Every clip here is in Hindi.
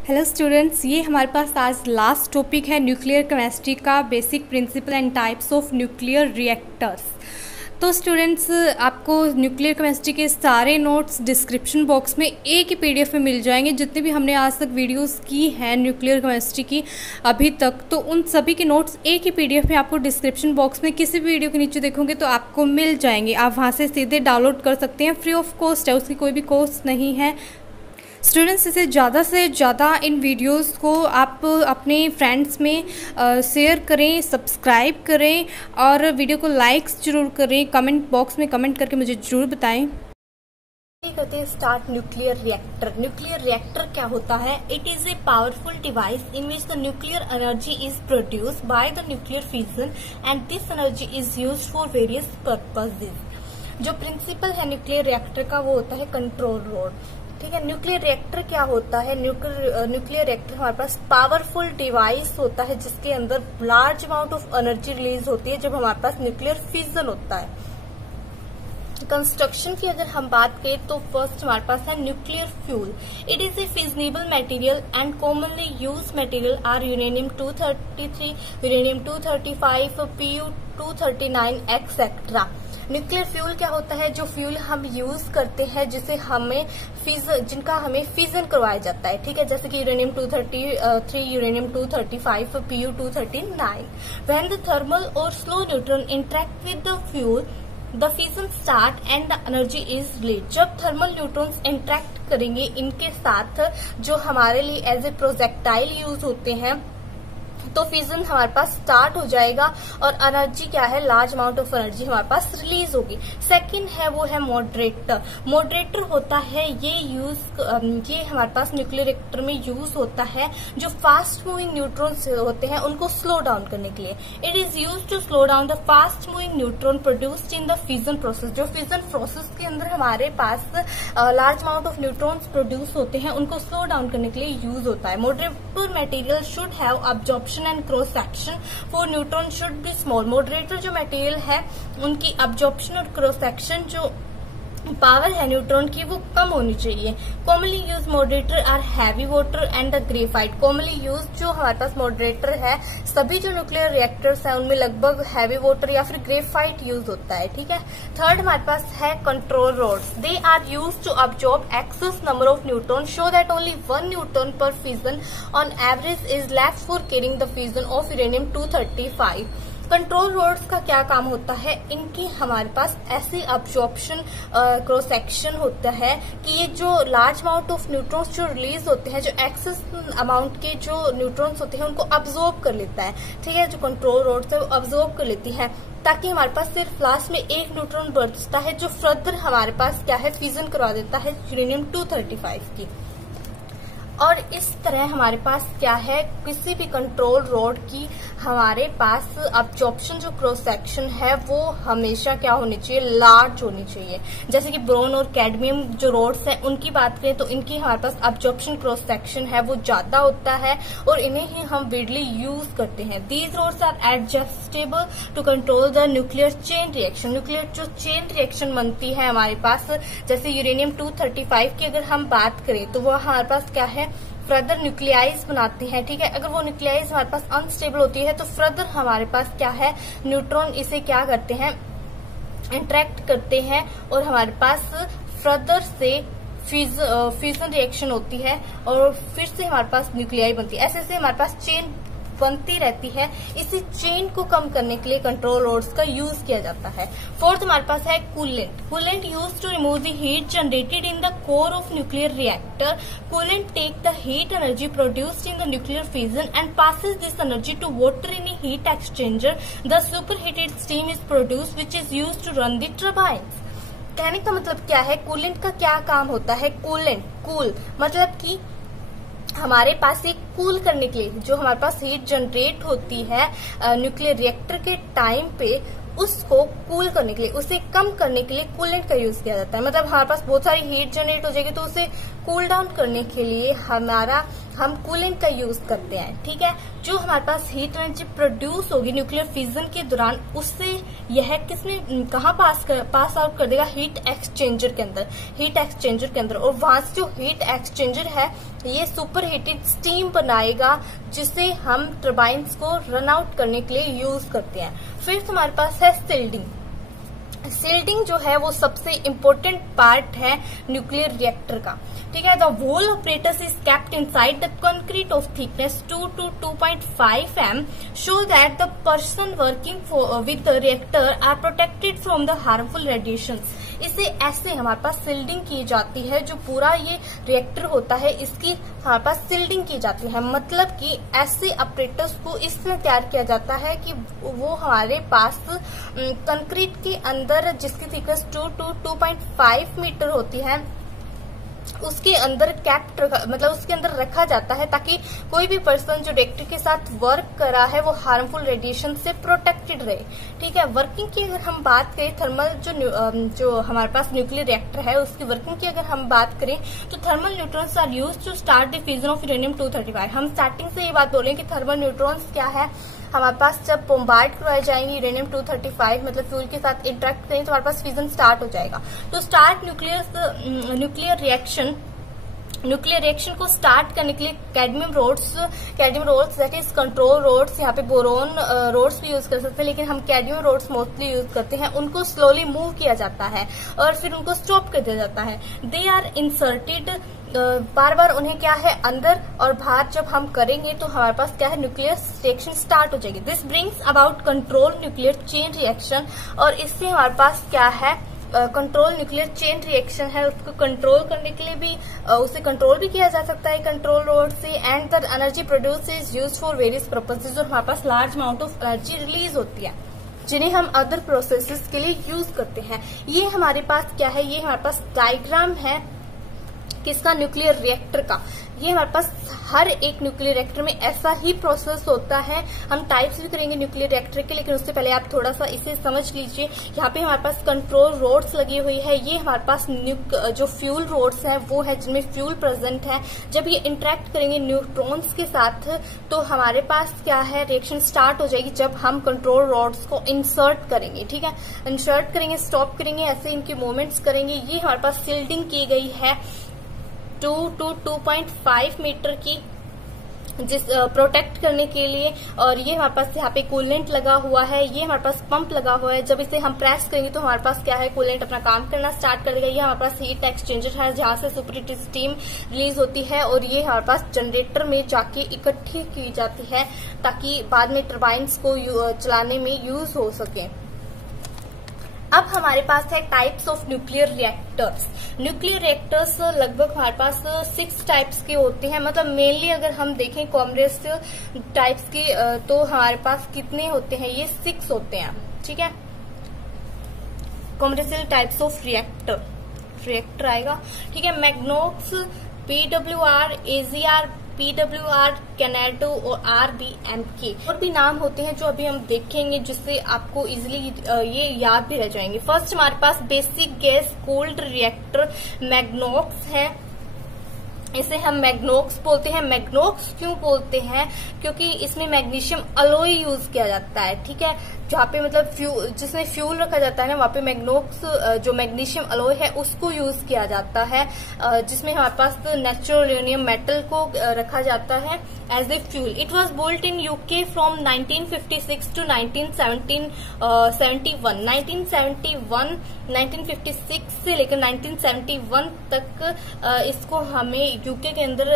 हेलो स्टूडेंट्स, ये हमारे पास आज लास्ट टॉपिक है न्यूक्लियर केमिस्ट्री का basic principle and types of nuclear reactors. तो स्टूडेंट्स, आपको न्यूक्लियर केमिस्ट्री के सारे नोट्स डिस्क्रिप्शन बॉक्स में एक ही पीडीएफ में मिल जाएंगे। जितने भी हमने आज तक वीडियोस की हैं न्यूक्लियर केमिस्ट्री की अभी तक, तो उन सभी के नोट्स एक ही पीडीएफ में आपको डिस्क्रिप्शन बॉक्स में किसी भी वीडियो के नीचे देखोगे तो आपको मिल जाएंगे। आप वहाँ से सीधे डाउनलोड कर सकते हैं, फ्री ऑफ कॉस्ट है, उसकी कोई भी कॉस्ट नहीं है। स्टूडेंट्स, इसे ज़्यादा से ज़्यादा इन वीडियोस को आप अपने फ्रेंड्स में शेयर करें, सब्सक्राइब करें और वीडियो को लाइक्स जरूर करें। कमेंट बॉक्स में कमेंट करके मुझे ज़रूर बताएं। करते हैं start nuclear reactor. Nuclear reactor क्या होता है? It is a powerful device in which the nuclear energy is produced by the nuclear fission and this energy is used for various purposes. जो प्रिंसिपल है न्यूक्लियर रिएक्टर का वो होता है कंट्रोल रॉड। ठीक है, न्यूक्लियर रिएक्टर क्या होता है? न्यूक्लियर रिएक्टर हमारे पास पावरफुल डिवाइस होता है जिसके अंदर large amount of energy release होती है जब हमारे पास न्यूक्लियर फिजन होता है। कंस्ट्रक्शन की अगर हम बात करें तो फर्स्ट हमारे पास है nuclear fuel. It is a fissionable material and commonly use material are uranium 233, uranium 235, PU 239 etcetera. Nuclear fuel क्या होता है? जो फ्यूल हम यूज करते हैं जिनका हमें फिजन करवाया जाता है। ठीक है, जैसे कि uranium 233, uranium 235, PU 239। When the thermal और slow neutron interact with the fuel the fission start and the energy is release. जब थर्मल न्यूट्रॉन्स इंटरेक्ट करेंगे इनके साथ, जो हमारे लिए एज ए प्रोजेक्टाइल यूज होते हैं, तो फिजन हमारे पास स्टार्ट हो जाएगा और एनर्जी क्या है? लार्ज अमाउंट ऑफ एनर्जी हमारे पास रिलीज होगी। सेकंड है वो है मॉडरेटर। मॉडरेटर होता है ये हमारे पास न्यूक्लियर रिएक्टर में यूज होता है जो फास्ट मूविंग न्यूट्रॉन्स होते हैं उनको स्लो डाउन करने के लिए। It is use to slow down the fast moving neutron produced in the fission process. जो फिजन प्रोसेस के अंदर हमारे पास large amount of neutrons produce होते हैं उनको स्लो डाउन करने के लिए यूज होता है। Moderator material should have absorption and cross section for neutron should be small. Moderator जो मटेरियल है उनकी अब्जॉर्प्शन और क्रॉस सेक्शन जो पावर है न्यूट्रॉन की वो कम होनी चाहिए। Commonly use moderator are heavy water and the graphite. Commonly use जो हमारे पास मॉडरेटर है सभी जो न्यूक्लियर रिएक्टर्स हैं उनमें लगभग हैवी वाटर या फिर ग्रेफाइट यूज होता है। ठीक है, थर्ड हमारे पास है control rods. They are use to absorb excess number of neutron so that only 1 neutron per fission on average is left for carrying the fission of uranium 235। Control rods का क्या काम होता है? इनकी हमारे पास ऐसी अब्जॉर्प्शन क्रॉस सेक्शन होता है कि ये जो लार्ज अमाउंट ऑफ न्यूट्रॉन्स जो रिलीज होते हैं, जो एक्सेस अमाउंट के जो न्यूट्रॉन्स होते हैं उनको अब्जॉर्ब कर लेता है। ठीक है, जो कंट्रोल रॉड्स है वो अब्जॉर्ब कर लेती है ताकि हमारे पास सिर्फ लास्ट में एक न्यूट्रॉन बचता है जो फर्दर हमारे पास क्या है? फिजन करवा देता है यूरेनियम 235 की। और इस तरह हमारे पास क्या है? किसी भी कंट्रोल रॉड की हमारे पास अब्जॉर्प्शन जो क्रॉस सेक्शन है वो हमेशा क्या होनी चाहिए? लार्ज होनी चाहिए। जैसे कि ब्रोन और कैडमियम जो रॉड्स हैं उनकी बात करें तो इनकी हमारे पास अब्जॉर्प्शन क्रॉस सेक्शन है वो ज्यादा होता है और इन्हें ही हम विडली यूज करते हैं। These rods are adjustable to control the nuclear chain reaction. Nuclear जो चेन रिएक्शन बनती है हमारे पास, जैसे यूरेनियम 235 की अगर हम बात करें तो वो हमारे पास क्या है? फर्दर न्यूक्लियाइज बनाते हैं। ठीक है, अगर वो न्यूक्लियाइज हमारे पास अनस्टेबल होती है तो फर्दर हमारे पास क्या है? न्यूट्रॉन इसे क्या करते हैं? इंटरेक्ट करते हैं और हमारे पास फर्दर से फ्यूजन रिएक्शन होती है और फिर से हमारे पास न्यूक्लियाई बनती है। ऐसे हमारे पास चेन बनती रहती है। इसी चेन को कम करने के लिए कंट्रोल रॉड्स का यूज किया जाता है। फोर्थ हमारे पास है coolant. Coolant use to remove the heat generated in the core of nuclear reactor. Coolant take the heat energy produced in the nuclear fission and passes this energy to water in a heat exchanger. The superheated steam is produced which is used to run the turbines. कहने का मतलब क्या है? कूलेंट का क्या काम होता है? कूल मतलब कि हमारे पास एक कूल करने के लिए जो हमारे पास हीट जनरेट होती है न्यूक्लियर रिएक्टर के टाइम पे, उसको कूल करने के लिए, उसे कम करने के लिए कूलेंट का यूज किया जाता है। मतलब हमारे पास बहुत सारी हीट जनरेट हो जाएगी तो उसे कूल डाउन करने के लिए हमारा हम कूलेंट का यूज करते हैं। ठीक है, जो हमारे पास हीट एनर्जी प्रोड्यूस होगी न्यूक्लियर फिजन के दौरान, उससे यह किसमें कहाँ पास आउट कर देगा, हीट एक्सचेंजर के अंदर, और वहां से जो हीट एक्सचेंजर है ये सुपर हीटेड स्टीम बनाएगा, जिसे हम टर्बाइन्स को रन आउट करने के लिए यूज करते हैं। फिर हमारे पास है सील्डिंग जो है वो सबसे इम्पोर्टेंट पार्ट है न्यूक्लियर रिएक्टर का। ठीक है, the whole apparatus is kept inside the concrete of thickness 2 to 2.5 m so that the person working with the reactor are protected from the harmful radiations. इसे ऐसे हमारे पास सील्डिंग की जाती है, जो पूरा ये रिएक्टर होता है इसकी हमारे पास सील्डिंग की जाती है। मतलब कि ऐसे ऑपरेटर्स को इसलिए तैयार किया जाता है कि वो हमारे पास कंक्रीट के अंदर, जिसकी थिकनेस 2 to 2.5 मीटर होती है, उसके अंदर उसके अंदर रखा जाता है, ताकि कोई भी पर्सन जो रिएक्टर के साथ वर्क कर रहा है वो हार्मफुल रेडिएशन से प्रोटेक्टेड रहे। ठीक है, वर्किंग की अगर हम बात करें, थर्मल जो हमारे पास न्यूक्लियर रिएक्टर है उसकी वर्किंग की अगर हम बात करें, तो thermal neutrons are used to start the fusion of uranium 235। हम स्टार्टिंग से ये बात बोलें कि थर्मल न्यूट्रॉन्स क्या है, हमारे पास जब बॉम्बार्ड करवाए जाएंगे यूरेनियम 235 मतलब फ्यूल के साथ इंटरेक्ट करेंगे तो हमारे पास फ्यूजन स्टार्ट हो जाएगा। तो स्टार्ट न्यूक्लियर रिएक्शन को स्टार्ट करने के लिए cadmium rods that is control rods, यहाँ पे बोरोन रोड्स भी यूज कर सकते हैं, लेकिन हम कैडमियम रोड्स मोस्टली यूज करते हैं। उनको स्लोली मूव किया जाता है और फिर उनको स्टॉप कर दिया जाता है। दे आर इंसर्टेड, बार बार उन्हें क्या है अंदर और बाहर जब हम करेंगे तो हमारे पास क्या है न्यूक्लियर रिएक्शन स्टार्ट हो जाएगी। This brings about control nuclear chain reaction, और इससे हमारे पास क्या है कंट्रोल न्यूक्लियर चेन रिएक्शन है। उसको कंट्रोल करने के लिए भी उसे कंट्रोल भी किया जा सकता है कंट्रोल रोड से। And the energy produce is use for various purposes, और हमारे पास large amount of energy release होती है जिन्हें हम अदर प्रोसेसेस के लिए यूज करते हैं। ये हमारे पास क्या है, ये हमारे पास डायग्राम है किसका, न्यूक्लियर रिएक्टर का। ये हमारे पास हर एक न्यूक्लियर रिएक्टर में ऐसा ही प्रोसेस होता है। हम टाइप्स भी करेंगे न्यूक्लियर रिएक्टर के, लेकिन उससे पहले आप थोड़ा सा इसे समझ लीजिए। यहाँ पे हमारे पास कंट्रोल रोड्स लगी हुई है, ये हमारे पास जो फ्यूल रोड्स हैं वो है जिनमें फ्यूल प्रेजेंट है। जब ये इंटरेक्ट करेंगे न्यूट्रॉन्स के साथ तो हमारे पास क्या है, रिएक्शन स्टार्ट हो जाएगी जब हम कंट्रोल रोड्स को इंसर्ट करेंगे। ठीक है, इंसर्ट करेंगे, स्टॉप करेंगे, ऐसे इनकी मूवमेंट्स करेंगे। ये हमारे पास सील्डिंग की गई है 2 to 2.5 मीटर की, जिस प्रोटेक्ट करने के लिए। और ये हमारे पास यहाँ पे कूलेंट लगा हुआ है, ये हमारे पास पंप लगा हुआ है। जब इसे हम प्रेस करेंगे तो हमारे पास क्या है, कूलेंट अपना काम करना स्टार्ट कर देगा। ये हमारे पास हीट एक्सचेंजर है जहाँ से सुपरहीटेड स्टीम रिलीज होती है, और ये हमारे पास जनरेटर में जाके इकट्ठी की जाती है ताकि बाद में टर्बाइन्स को चलाने में यूज हो सके। अब हमारे पास है types of nuclear reactors. Nuclear reactors लगभग हमारे पास 6 टाइप्स के होते हैं। मतलब मेनली अगर हम देखें कॉमर्शियल टाइप्स की तो हमारे पास कितने होते हैं, ये 6 होते हैं। ठीक है, कॉमर्शियल टाइप्स ऑफ रिएक्टर आएगा। ठीक है, मैग्नोक्स, PWR, AGR, PWR, कैनेडो और RBMK और भी नाम होते हैं जो अभी हम देखेंगे, जिससे आपको इजिली ये याद भी रह जाएंगे। फर्स्ट हमारे पास बेसिक गैस कूल्ड रिएक्टर मैग्नोक्स है। इसे हम मैग्नोक्स बोलते हैं। मैग्नोक्स क्यों बोलते हैं, क्योंकि इसमें मैग्नीशियम अलॉय यूज किया जाता है। ठीक है, जहाँ पे मतलब जिसमें फ्यूल रखा जाता है ना, वहाँ पे मैग्नोक्स जो मैग्नीशियम अलॉय है उसको यूज किया जाता है, जिसमें हमारे पास नेचुरल यूरेनियम मेटल को रखा जाता है as a fuel. It was built in UK from 1956 to 1971। 1956 से लेकर 1971 तक इसको हमें यूके के अंदर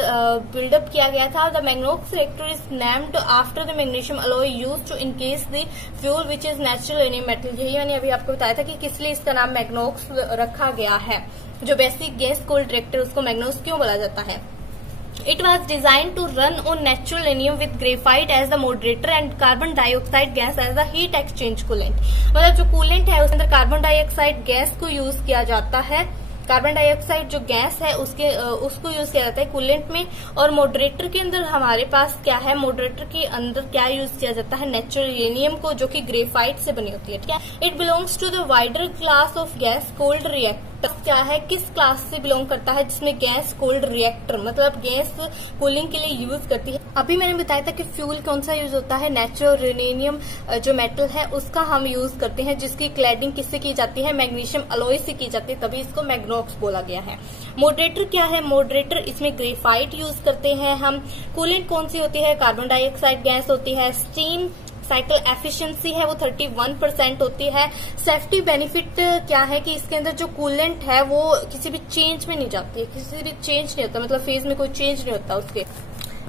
बिल्डअप किया गया था। The Magnox reactor is named after the magnesium alloy used to encase the fuel which is natural uranium metal. यही मैंने अभी आपको बताया था कि किस लिए इसका नाम मैग्नोक्स रखा गया है। जो बेसिक गैस कूल्ड रिएक्टर उसको मैग्नोक्स क्यों बोला जाता है। It was designed to run on natural uranium with graphite as the moderator and carbon dioxide gas as the heat exchange coolant। मतलब जो कूलेंट है उसके अंदर कार्बन डाइऑक्साइड गैस को यूज किया जाता है। कार्बन डाइऑक्साइड जो गैस है उसको यूज किया जाता है कूलेंट में। और मॉडरेटर के अंदर हमारे पास क्या है, मॉडरेटर के अंदर क्या यूज किया जाता है, नेचुरल यूरेनियम को, जो कि ग्रेफाइट से बनी होती है। ठीक है, it belongs to the wider class of gas cold reactor reactor क्या है, किस क्लास से बिलोंग करता है, जिसमें गैस कूल्ड रिएक्टर मतलब गैस कूलिंग के लिए यूज करती है। अभी मैंने बताया था कि फ्यूल कौन सा यूज होता है, नेचुरल यूरेनियम जो मेटल है उसका हम यूज करते हैं, जिसकी क्लैडिंग किससे की जाती है, मैग्नीशियम अलॉय से की जाती है, तभी इसको मैग्नॉक्स बोला गया है। मॉडरेटर क्या है, मॉडरेटर इसमें ग्रेफाइट यूज करते हैं हम। कूलेंट कौन सी होती है, कार्बन डाइऑक्साइड गैस होती है। स्टीम साइकिल एफिशिएंसी है वो 31% होती है। सेफ्टी बेनिफिट क्या है कि इसके अंदर जो कूलेंट है वो किसी भी चेंज में नहीं जाती है, किसी भी चेंज नहीं होता, मतलब फेज में कोई चेंज नहीं होता उसके।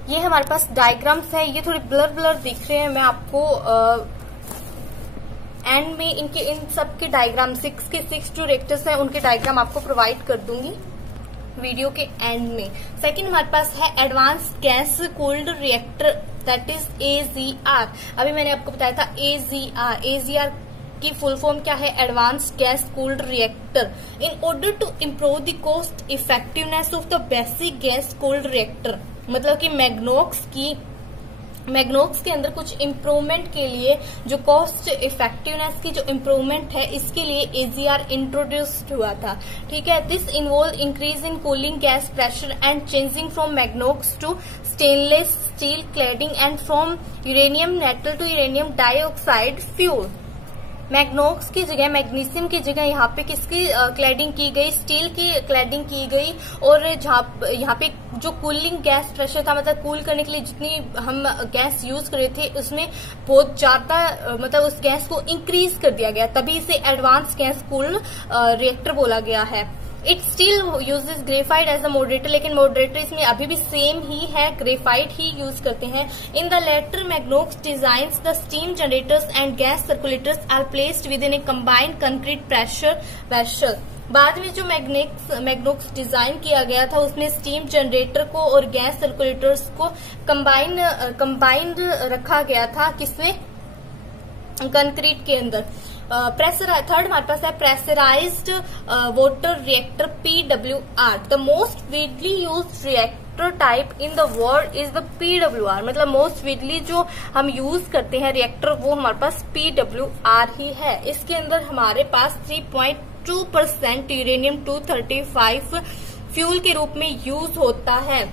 ये हमारे पास डायग्राम्स है, ये थोड़े ब्लर ब्लर दिख रहे हैं, मैं आपको एंड में इनके इन सब के डायग्राम 6 जो रिएक्टर्स हैं उनके डायग्राम आपको प्रोवाइड कर दूंगी वीडियो के एंड में। सेकंड हमारे पास है advance gas cooled reactor that is AGR। अभी मैंने आपको बताया था AGR की फुल फॉर्म क्या है, advance gas cooled reactor. In order to improve the cost effectiveness of the basic gas cooled reactor, मतलब कि मैग्नॉक्स के अंदर कुछ इम्प्रूवमेंट के लिए जो कॉस्ट इफेक्टिवनेस की जो इम्प्रूवमेंट है इसके लिए AGR इंट्रोड्यूस्ड हुआ था। ठीक है, this involve increase in cooling gas pressure and changing from Magnox to stainless steel cladding and from uranium metal to uranium dioxide fuel. Magnox की जगह, मैग्नीशियम की जगह यहाँ पे किसकी क्लैडिंग की गई, स्टील की क्लैडिंग की गई। और यहाँ पे जो कूलिंग गैस प्रेशर था, मतलब कूल करने के लिए जितनी हम गैस यूज कर रहे थे उसमें बहुत ज्यादा मतलब उस गैस को इंक्रीज कर दिया गया, तभी इसे एडवांस गैस कूल्ड रिएक्टर बोला गया है। It still uses graphite as a moderator, लेकिन मॉडरेटर इसमें अभी भी सेम ही है, ग्रेफाइट ही यूज करते हैं। In the later Magnox designs the steam generators and gas circulators are placed within a combined concrete pressure vessel. बाद में जो मैग्नॉक्स डिजाइन किया गया था उसमें स्टीम जनरेटर को और गैस सर्कुलेटर्स को कंबाइंड रखा गया था, किसमें, कंक्रीट के अंदर। थर्ड हमारे पास है pressurised water reactor PWR। The most widely used reactor type in the world is the PWR, मतलब मोस्ट विडली जो हम यूज करते हैं रिएक्टर वो हमारे पास PWR ही है। इसके अंदर हमारे पास 3.2% यूरेनियम 235 फ्यूल के रूप में यूज होता है।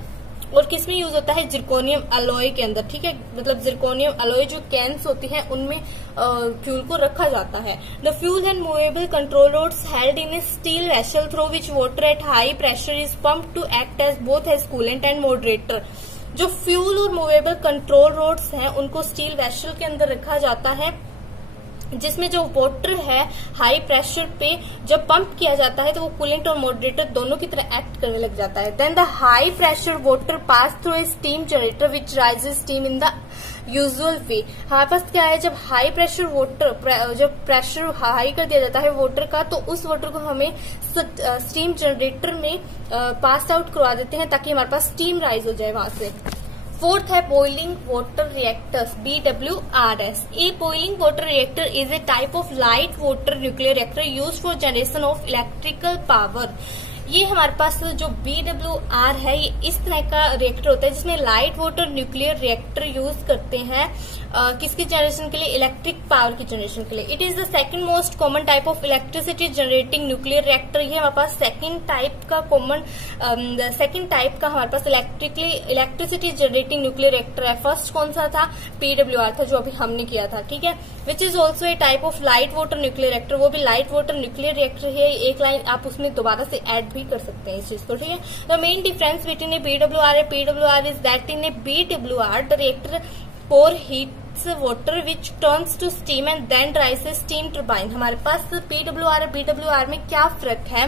और किसमें यूज होता है, जिरकोनियम अलॉय के अंदर। ठीक है, मतलब जिरकोनियम अलॉय जो कैन्स होती हैं उनमें फ्यूल को रखा जाता है। The fuel and movable control rods held in a steel vessel through which water at high pressure is pumped to act as both as coolant and moderator. जो फ्यूल और मूवेबल कंट्रोल रोड्स हैं उनको स्टील वेसल के अंदर रखा जाता है, जिसमें जो वाटर है हाई प्रेशर पे जब पंप किया जाता है तो वो कूलेंट और मॉडरेटर दोनों की तरह एक्ट करने लग जाता है। Then the high pressure water pass through a steam generator which raises steam in the usual way. हमारे पास क्या है, जब हाई प्रेशर वाटर, जब प्रेशर हाई कर दिया जाता है वाटर का, तो उस वाटर को हमें स्टीम जनरेटर में पास आउट करवा देते हैं ताकि हमारे पास स्टीम राइज हो जाए वहां से। फोर्थ है boiling water reactors BWRs। A boiling water reactor is a type of light water nuclear reactor used for generation of electrical power. ये हमारे पास जो BWR है ये इस तरह का रिएक्टर होता है जिसमें light water nuclear reactor use करते हैं किसकी जनरेशन के लिए, इलेक्ट्रिक पावर की जनरेशन के लिए। It is the second most common type of electricity generating nuclear reactor. ये हमारे पास सेकंड टाइप का हमारे पास इलेक्ट्रिसिटी जनरेटिंग न्यूक्लियर रिएक्टर है। फर्स्ट कौन सा था, PWR था जो अभी हमने किया था। ठीक है, which is also a type of light water nuclear reactor, वो भी लाइट वाटर न्यूक्लियर रिएक्टर है। एक लाइन आप उसमें दोबारा से ऐड भी कर सकते हैं इस चीज को। ठीक है, the main difference between A PWR is that in A BWR the reactor pour heats water which turns to steam and then rises steam turbine। हमारे पास PWR और BWR में क्या फर्क है,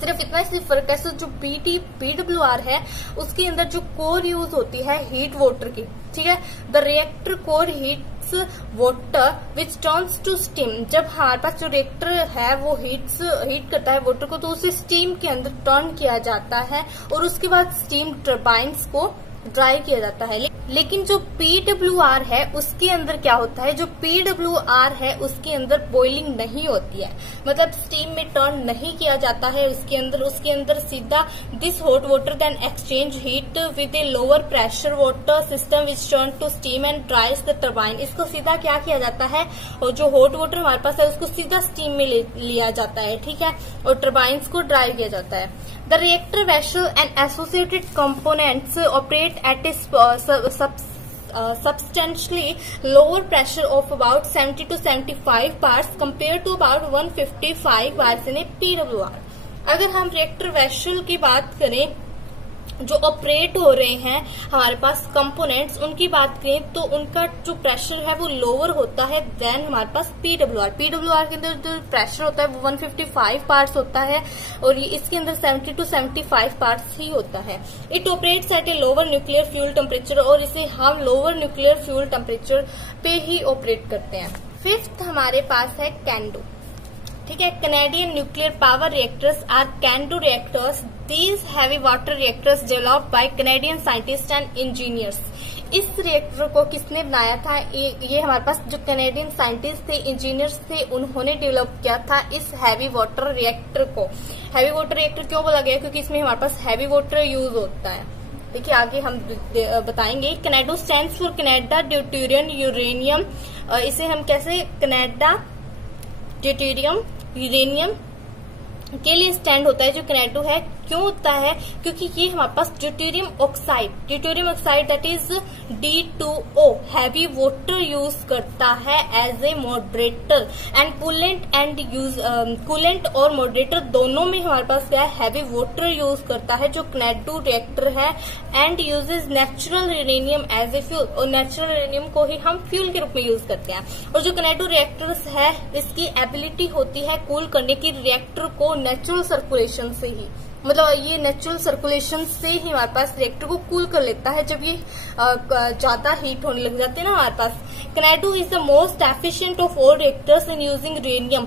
सिर्फ इतना ही फर्क है। जो PWR है उसके अंदर जो कोर यूज होती है हीट वाटर की। ठीक है, the reactor core heats water which turns to steam. जब हमारे पास जो रिएक्टर है वो हीट करता है वाटर को तो उसे स्टीम के अंदर टर्न किया जाता है और उसके बाद स्टीम टर्बाइन्स को ड्राई किया जाता है। लेकिन जो PWR है उसके अंदर क्या होता है, जो PWR है उसके अंदर बॉइलिंग नहीं होती है, मतलब स्टीम में टर्न नहीं किया जाता है उसके अंदर सीधा this hot water then exchange heat with a lower pressure water system which turn to steam and drives the turbine. इसको सीधा क्या किया जाता है, और जो हॉट वाटर हमारे पास है उसको सीधा स्टीम में लिया जाता है, ठीक है, और टरबाइन्स को ड्राइव किया जाता है। The reactor vessel and associated components operate at A substantially lower pressure of about 70 to 75 bars compared to about 155 bars in a PWR। अगर हम रिएक्टर वेसल की बात करें जो ऑपरेट हो रहे हैं हमारे पास कंपोनेंट्स, उनकी बात करें तो उनका जो प्रेशर है वो लोअर होता है देन हमारे पास PWR के अंदर जो प्रेशर होता है वो 155 पार्ट्स होता है और ये इसके अंदर 70 to 75 पार्ट्स ही होता है। It operates at a lower nuclear fuel temperature, और इसे हम लोअर न्यूक्लियर फ्यूल टेम्परेचर पे ही ऑपरेट करते हैं। फिफ्थ हमारे पास है कैंडो, ठीक है, Canadian nuclear power reactors are CANDU reactors. These heavy water reactors developed by Canadian scientist and engineers. इस रिएक्टर को किसने बनाया था, ये हमारे पास जो कैनेडियन साइंटिस्ट थे, इंजीनियर्स थे, उन्होंने डेवलप किया था इस हैवी वाटर रिएक्टर को। हैवी वाटर रिएक्टर क्यों बोला गया, क्योंकि इसमें हमारे पास हैवी वाटर यूज होता है। देखिए आगे हम बताएंगे। CANDU stands for Canada deuterium uranium. इसे हम कैसे, कनाडा ड्यूटेरियम यूरेनियम के लिए स्टैंड होता है जो कनाडो है। क्यों होता है, क्योंकि ये हमारे पास deuterium oxide that is D2O heavy water use करता है as a moderator and coolant और मॉडरेटर दोनों में हमारे पास क्या है, हैवी वाटर यूज करता है जो कनाडो रिएक्टर है and uses natural uranium as a fuel, और नेचुरल यूरेनियम को ही हम फ्यूल के रूप में यूज करते हैं। और जो कनाडो रिएक्टर्स है इसकी एबिलिटी होती है कूल करने की रिएक्टर को नेचुरल सर्कुलेशन से ही, मतलब ये नेचुरल सर्कुलेशन से ही हमारे पास रिएक्टर को कूल कर लेता है जब ये ज्यादा हीट होने लग जाते हैं ना हमारे पास। CANDU is the most efficient of all reactors in using uranium.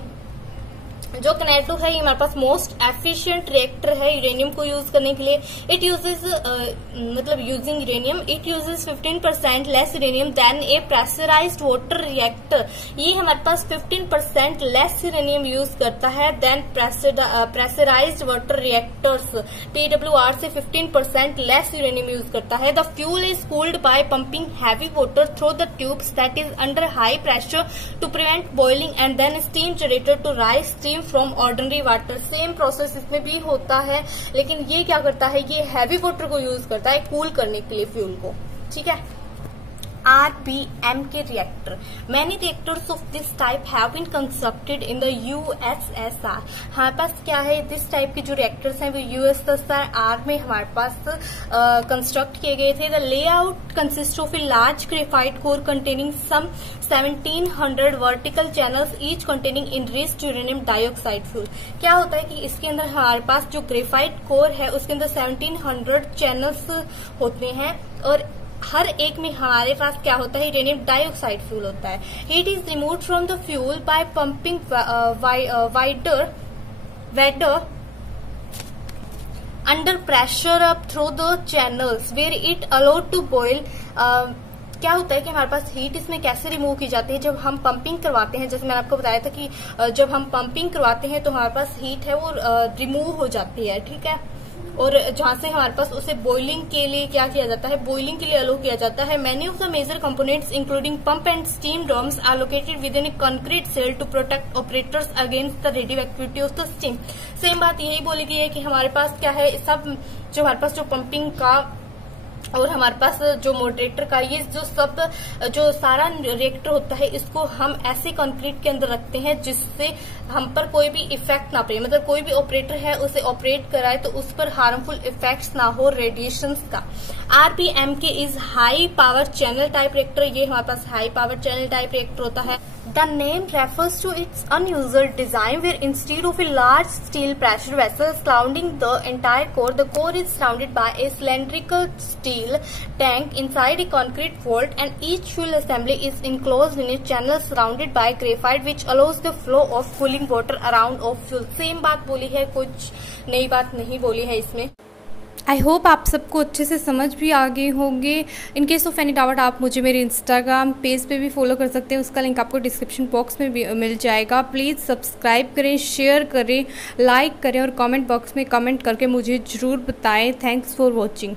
जो कनाडो है ये हमारे पास मोस्ट एफिशिएंट रिएक्टर है यूरेनियम को यूज करने के लिए। इट यूजेज मतलब using uranium, it uses 15% less uranium than a pressurised water reactor. ये हमारे पास 15% लेस यूरेनियम यूज करता है than pressurised water reactors. PWR से 15% लेस यूरेनियम यूज करता है। The fuel is cooled by pumping heavy water through the tubes that is under high pressure to prevent boiling and then steam generator to raise steam from ordinary water. Same process इसमें भी होता है, लेकिन ये क्या करता है, ये हैवी वाटर को यूज करता है कूल करने के लिए फ्यूल को, ठीक है। RBM के reactor, many reactors of this type have been constructed in the USSR। हमारे पास क्या है, दिस टाइप के जो रिएक्टर्स हैं वो USSR में हमारे पास कंस्ट्रक्ट किए गए थे। The layout consist of a large graphite core containing some 1700 vertical channels each containing enriched uranium dioxide fuel. क्या होता है कि इसके अंदर हमारे पास जो ग्रेफाइट कोर है उसके अंदर 1700 चैनल्स होते हैं और हर एक में हमारे पास क्या होता है, यूरेनियम डाइऑक्साइड फ्यूल होता है। Heat is remove from the fuel by pumping water under pressure up through the channels where it allowed to boil. क्या होता है कि हमारे पास हीट इसमें कैसे रिमूव की जाती है, जब हम पंपिंग करवाते हैं, जैसे मैंने आपको बताया था कि जब हम पंपिंग करवाते हैं तो हमारे पास हीट है वो रिमूव हो जाती है, ठीक है, और जहां से हमारे पास उसे बॉइलिंग के लिए क्या किया जाता है, बॉइलिंग के लिए अलो किया जाता है। Many of the major components including pump and steam drums are located within a concrete cell to protect operators against the radioactivity of the steam. Same बात यही बोली गई है कि हमारे पास क्या है, सब जो हमारे पास जो पंपिंग का और हमारे पास जो मॉडरेटर का, ये जो सारा रिएक्टर होता है इसको हम ऐसे कंक्रीट के अंदर रखते हैं जिससे हम पर कोई भी इफेक्ट ना पड़े, मतलब कोई भी ऑपरेटर है उसे ऑपरेट कराए तो उस पर हार्मफुल इफेक्ट्स ना हो रेडिएशंस का। RBM K is high power channel type reactor. ये हमारे पास high power channel type reactor होता है। The name refers to its unusual design where instead of a large steel pressure vessel surrounding the entire core, the core is surrounded by a cylindrical steel tank inside a concrete vault and each fuel assembly is enclosed in a channel surrounded by graphite which allows the flow of cooling water around of fuel। Same बात बोली है, कुछ नई बात नहीं बोली है इसमें। आई होप आप सबको अच्छे से समझ भी आ गए होंगे। In case of any doubt आप मुझे मेरे इंस्टाग्राम पेज पे भी फॉलो कर सकते हैं, उसका लिंक आपको डिस्क्रिप्शन बॉक्स में भी मिल जाएगा। प्लीज़ सब्सक्राइब करें, शेयर करें, लाइक करें और कमेंट बॉक्स में कमेंट करके मुझे ज़रूर बताएं। Thanks for watching.